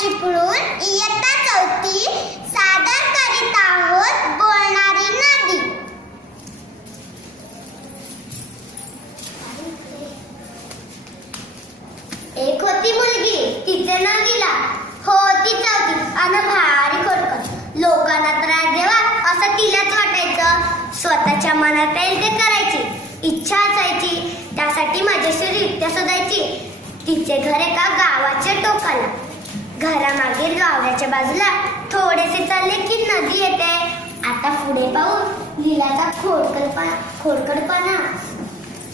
चिपळूण इयत्ता चौथी सादर करीत आहोत बोलणारी नदी. एक होती मुलगी, तिचे नाव लीला. होती चौथी अन भारी खोडकर. लोकांना त्रास देवा असं तिलाच वाटायचं. स्वतःच्या मनात येईल ते करायची, इच्छा असायची. त्यासाठी मजेशीर युक्त्या शोधायची. तिचे घर एका गावाच्या टोकाला. घरामागील गावड्याच्या बाजूला थोडेसे चालले की नदी येते. आता पुढे पाहून लीलाचा खोडकरपणा.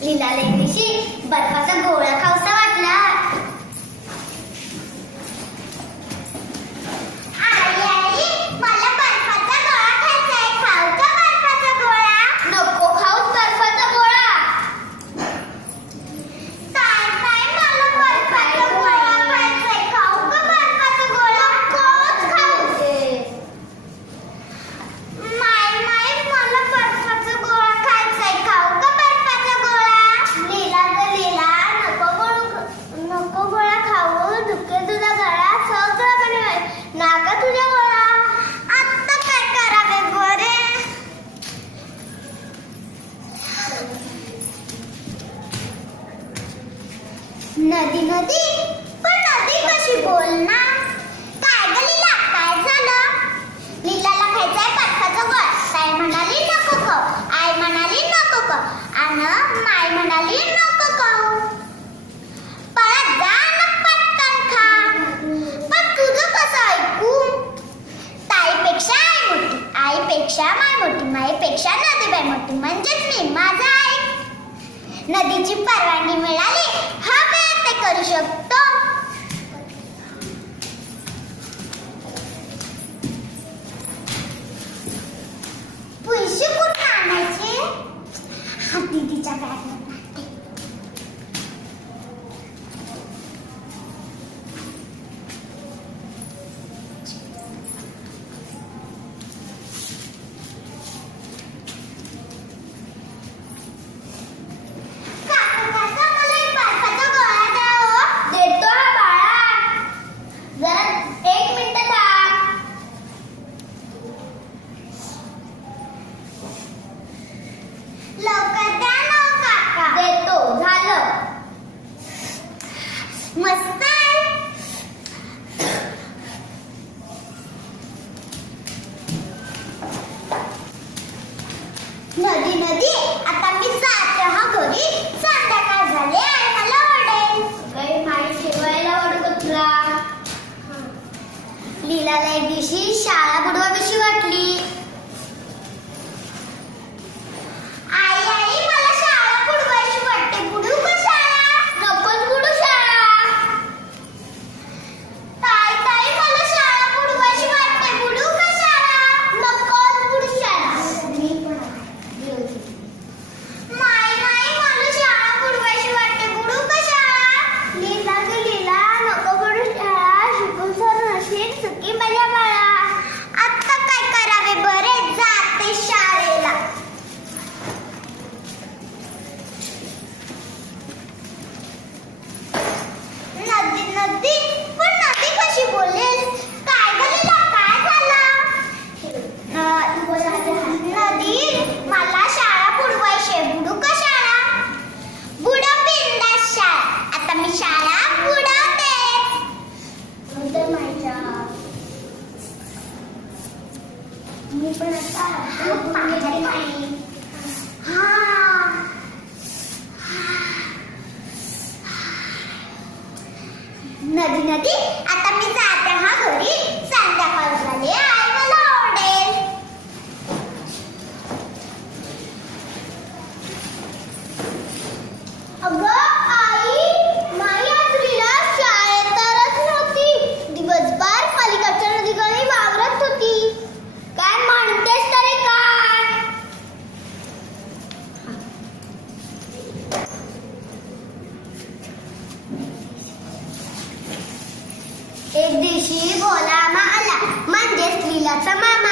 लीलाला एक दिवशी बर्फाचा गोळा खाऊसा वाटला. आई आई, मला बर्फाचा गोळा खायचा आहे. खाऊ का बर्फाचा गोळा? नको खाऊस बर्फाचा गोळा. ताई ताई, मला बर्फाचा गोळा खायचा आहे. खाऊ का बर्फाचा गोळा? नकोच खाऊ. माय माय, मला बर्फाचा गोळा खायचा आहे. खाऊ का बर्फाचा गोळा? लीला ग लीला, नको गोळा खाऊ. दुखेल तुझा गळा. सगळं कमी नाका तुझ्या गोळा. आता काय करावे गोरे? नदी नदी, पण नदी कशी बोलणार? काय ग लीला, काय झालं? लीलाला खायचंय बर्फाचा गोळा. ताई म्हणाली नको खाऊ. आई म्हणाली नको खाऊ. आणि माय म्हणाली नको खाऊ. पळत जा न पटकन खा. पण तुझं कसं ऐकू? ताईपेक्षा आई मोठी, आईपेक्षा माय मोठी, माईपेक्षा नदीबाई मोठी, म्हणजेच मी. माझा आई. नदीची परवानगी मिळाली, हवे ते करू शकतो. पैसे कुठे आणायचे? हा दीदीच्या बॅगमध्ये. मस्त आहे. नदी नदी, आता मी जाते हा घरी. संध्याकाळ झाली आणि मला ओरडेल. काही माई ठेवायला ओरडत तुला. लीलाला एक दिवशी शाळा बुडवावीशी वाटली. आई आई, मला शाळा बुडवायची वाटते. बुडू का शाळा? नकोच बुडू शाळा. ताई ताई, मला शाळा बुडवायची वाटते. बुडू का शाळा? नकोच बुडू शाळा. माय माय, मला शाळा बुडवायची वाटते. बुडू का शाळा? लीला ग लीला, नको बुडू शाळा. शिकून सर नशील सुखी माझ्या बाळा. आता काय करावे बरे? जाते शाळेला. नदी नदी, पण नदी कशी बोलेल? काय झालेला, काय झालं? नदी, मला शाळा बुडवायची. बुडू का शाळा? बुडव बिंदास शाळा. आता मी शाळा बुडवते. मी पण आता नदी नदी, आता मी जाते हा घरी. संध्याकाळ झाली, आई मला ओरडेल. अगं आई, नाही आज लीला शाळेतच नव्हती. दिवसभर पलीकडच्या नदीकडे वावरत होती. काय म्हणतेस तरी काय? एक दिवशी भोला मामा आला, म्हणजेच लीलाचा मामा.